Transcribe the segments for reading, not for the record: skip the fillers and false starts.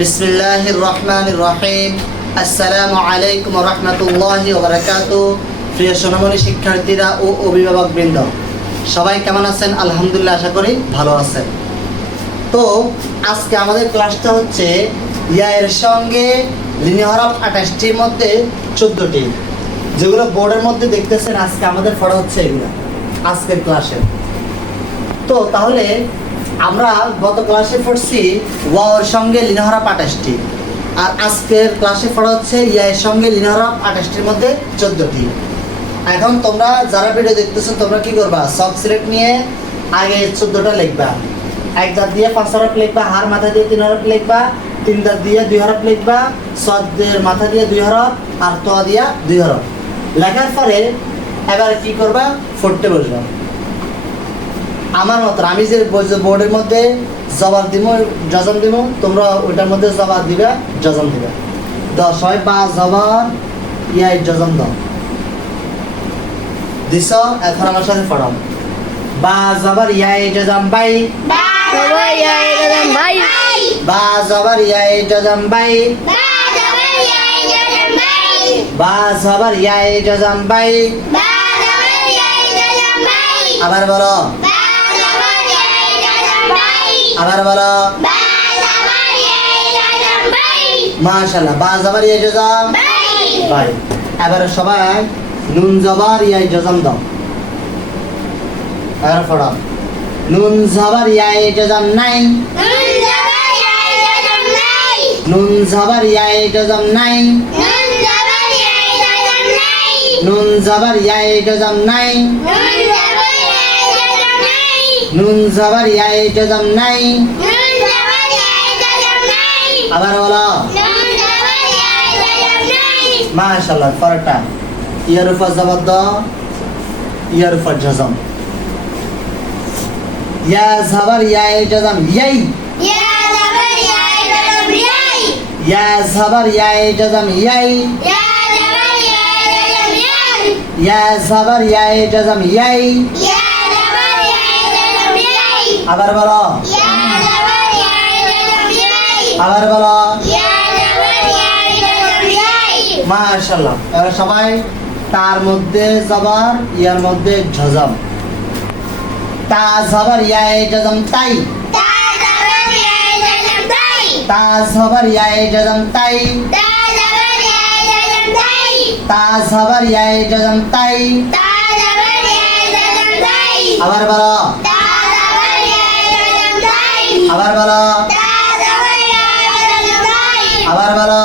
বিসমিল্লাহির রহমানির রহিম। আসসালামু আলাইকুম ওয়া রাহমাতুল্লাহি ওয়া বারাকাতুহু। প্রিয় সোনামণি শিক্ষার্থীরা ও অভিভাবকবৃন্দ, সবাই কেমন আছেন? আলহামদুলিল্লাহ, আশা করি ভালো আছেন। তো আজকে আমাদের ক্লাসটা হচ্ছে ইয়া এর সঙ্গে লিনিয়ার হরফ 28টির মধ্যে 14টি, যেগুলো বোর্ডের মধ্যে দেখতেছেন। আজকে আমাদের পড়া হচ্ছে এগুলো আজকের ক্লাসে। তো তাহলে আমরা গত ক্লাসে পড়ছি ওয়াওর সঙ্গে লিনিয়ার হরফ 28টি, আর আজকের ক্লাসে পড়া হচ্ছে ইয়া এর সঙ্গে লিনিয়ার হরফ 28টির মধ্যে 14টি। এখন তোমরা যারা ভিডিও দেখতেছো, তোমরা কি করবা? সব সিলেক্ট নিয়ে আগে 14টা লিখবা। এক দাঁত দিয়ে 5 হরফ লিখবা, হার মাথা দিয়ে 3 হরফ লিখবা, 3 দাঁত দিয়ে 2 হরফ লিখবা, সদের মাথা দিয়ে 2 হরফ, আর ত দিয়া 2 হরফ লেখার পরে এবার কি করবা? পড়তে বসবা আমার মতো। আমি যে বোর্ডের মধ্যে জবাব দিব, জজম দিব, তোমরা ওইটার মধ্যে জবাব দিবা, জজম দিবা। 10 হয় বা জবাব ইয়া জজম দাও দিছ। এখন আমার সাথে পড়াও। বা জবর ইয়া জজম বাই, বা জবর ইয়া জজম বাই, বা জবর ইয়া জজম বাই, বা জবর ইয়া জজম বাই। আবার বলো, আবার বলো। মাশাআল্লাহ। বা জবর ইয়া জজম বাই। এবার সবাই নুন জবর ইয়া জজম দাও। এবার পড়ো। নুন জবর ইয়া জজম নাই, নুন জবর ইয়া জজম নাই, নুন জবর ইয়া জজম নাই, নুন জবর ইয়া জজম নাই। আবার বলো। মাশাআল্লাহ। পরটা ইয়ার উপর জবর দাও, ইয়ার উপর জজম। ইয়া জবর ইয়া জজম ইয়াই, ইয়া জবর ইয়া জজম ইয়াই, ইয়া জবর ইয়া জজম ইয়াই, ইয়া জবর ইয়া জজম ইয়াই। আবার বলো, আবার বলো। মাশাআল্লাহ। এবার সবাই তার মধ্যে জবর, ইয়ার মধ্যে জজম। তা জবর ইয়া জজম তাই, তা জবর ইয়া জজম তাই, তা জবর ইয়া জজম তাই। আবার বলো, আবার বলো, আবার বলো।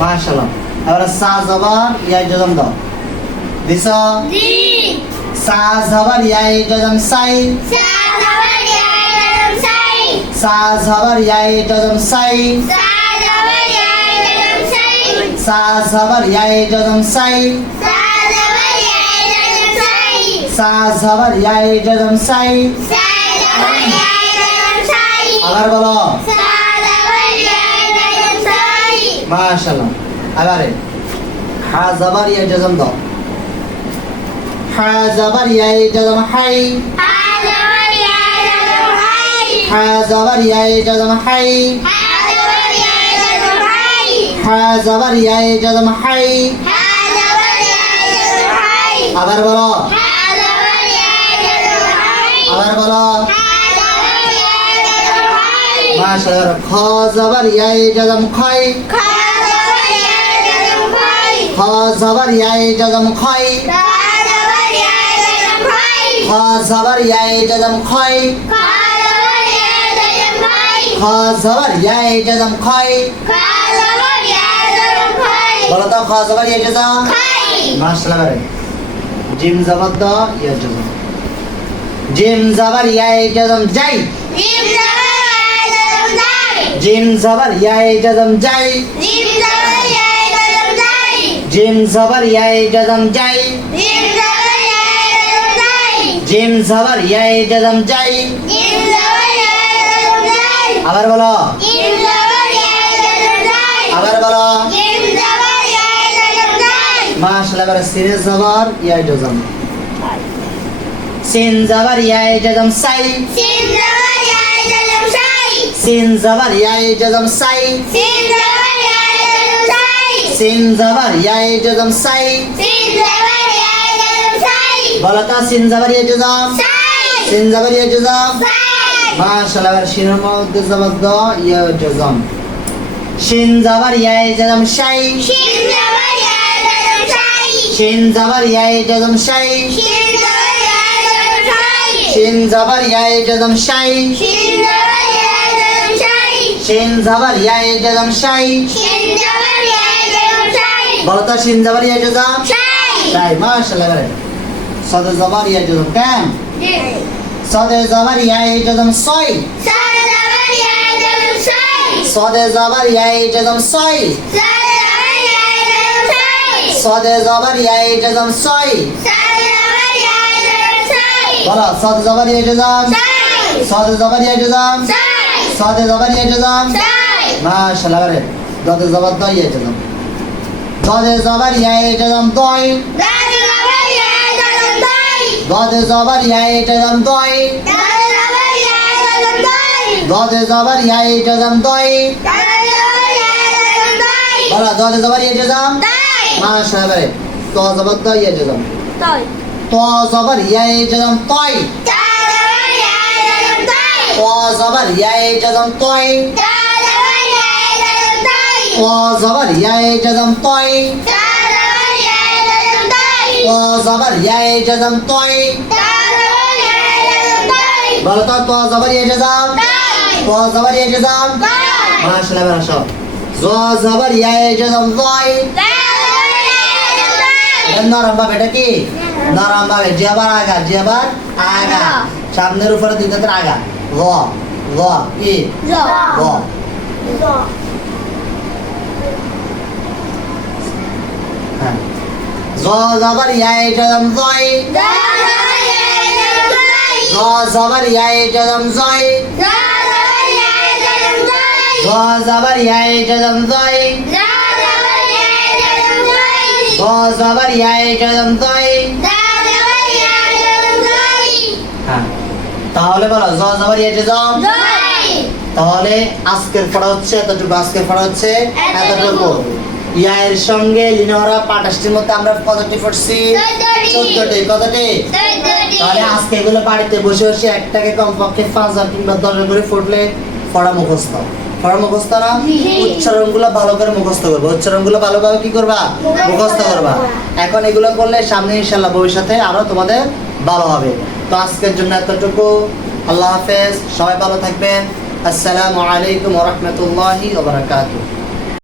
মাশাআল্লাহ। এবার সা জবর ইয়া জজম দাও দিছ। সা জবর ইয়া জজম সাই, সা জবর ইয়া জজম সাই, সা জবর ইয়া জজম সাই, সা জবর ইয়া জজম সাই। আবার বলো। মাশাআল্লাহ। এবারে হা জবর ইয়া জজম দাও। হা জবর ইয়া জজম হাই, হা জবর ইয়া জজম হাই, হা জবর ইয়া জজম হাই। আবার বলো, আবার বলো। মাশাআল্লাহ। খ জবর ইয়া জজম খাই, খ জবর ইয়া জজম খাই, খ জবর ইয়া জজম খাই, খ জবর ইয়া জজম খাই। বলো তো, খ জবর ইয়া জজম। মাশাআল্লাহ। জিম জবর দাও, ইয়া জজম। জিম জবর ইয়া জজম যাই, জিম জবর ইয়া জজম যাই, জিম জবর ইয়া জজম যাই, জিম জবর ইয়া জজম যাই। আবার বলো, আবার বলো। মাশাআল্লাহ। এবার সিন জবর ইয়া জজম, সিন জবর ইয়া জজম সাই, সিন জাবার ইয়া এ জজম সাই, সিন জবর ইয়া জজম সাই, সিন জাবার ইয়া এ জজম সাই, সিন জবর ইয়া জজম সাই, বলো তো সিন জাবার ইয়া জজম, সাই, সিন জাবার ইয়া জজম, সাই, মাশাআল্লাহ। এবার শিনের মধ্যে জবর দ ইয়া জজম, শিন জাবার ইয়া এ জজম সাই, সিন জবর ইয়া জজম সাই, শিন জাবার ইয়া এ জজম সাই, সিন জবর ইয়া জজম সাই, শিন জাবার ইয়া এ জজম সাই, সিন জবর ইয়া জজম সাই, শিন জাবার ইয়া এ জজম সাই, সিন জবর ইয়া জজম সাই, বলো তো শিন জাবার ইয়া জজম সাই, সাই, মাশাআল্লাহ। এবারে সদে জাবার ইয়া জজম কেম, সদে জাবার ইয়া এ জজম সই, সাদ জবর ইয়া জজম সাই, সদে জাবার ইয়া এ জজম সই, সাদ জবর ইয়া জজম সাই, সদে জাবার ইয়া এ জজম সই, সাদ জবর ইয়া জজম সাই, বলো সদে জাবার ইয়া জজম, সাই, সদে জাবার ইয়া জজম, সাই, সদে জাবার ইয়া জজম, সাই, মাশাআল্লাহ। এবারে দদে জাবার দ ইয়া জজম, দদে জাবার ইয়া এ জজম দই, দাদ জবর ইয়া জজম দাই, দদে জাবার ইয়া এ জজম দই, দাদ জবর ইয়া জজম দাই, দদে জাবার ইয়া এ জজম দই, দাদ জবর ইয়া জজম দাই, বলো দদে জাবার ইয়া জজম, দাই, মাশাআল্লাহ। এবারে ত জাবার দ ইয়া জজম, তাই, ত জাবার ইয়া এ জজম তই, দাদ জবর ইয়া জজম দাই, ত জাবার ইয়া এ জজম তই, দাদ জবর ইয়া জজম দাই, ত জাবার ইয়া এ জজম তই, দাদ জবর ইয়া জজম দাই, ত জাবার ইয়া এ জজম তই, দাদ জবর ইয়া জজম দাই, বলো তো ত জাবার ইয়া জজম, দাই, ত জাবার ইয়া জজম, দাই, মাশাআল্লাহ। এবার আসো জ জাবার ইয়া এ জজম জয়, দাদ জবর ইয়া জজম দাই, নরম ভাবে, এটা কি নরম ভাবে, জিয়াবার আগা, জিয়াবার আগা, সামনের উপরে দুই দাঁতের আগা, ল ল কি জ, ল, জ, হ্যাঁ। জ জাবার ইয়া এ জজম জয়, দাদ জবর ইয়া জজম দাই, জ জাবার ইয়া এ জজম জয়, দাদ জবর ইয়া জজম দাই, জ জাবার ইয়া এ জজম জয়, দাদ জবর ইয়া জজম দাই, জ জাবার ইয়া এ জজম জয়, দাদ জবর ইয়া জজম দাই, হ্যাঁ। তাহলে বলো জ জাবার ইয়া জজম, দাই, তাহলে আজকের পড়া হচ্ছে এতটুকু, আজকের পড়া হচ্ছে এতটুকু। এতটুকু। ইয়া এর সঙ্গে লিনোরা ২৫টির মধ্যে আমরা কতটি পড়ছি? ১৪টি। কতটি? তাহলে আজকে এগুলো বাড়িতে বসে বসে একটাকে কমপক্ষে ৫ কিংবা ১০ করে পড়লে পড়া মুখস্থ, পড়া মুখস্থ না, উচ্চারণগুলো ভালো করে মুখস্থ করবে, উচ্চারণগুলো ভালোভাবে কি করবা? মুখস্থ করবা। এখন এগুলো করলে সামনে ইনশাআল্লাহ ভবিষ্যতে আরো তোমাদের ভালো হবে। তো আজকের জন্য এতটুকু। আল্লাহ হাফেজ, সবাই ভালো থাকবেন। আসসালামু আলাইকুম ওয়া রাহমাতুল্লাহি ওয়া বারাকাতুহু।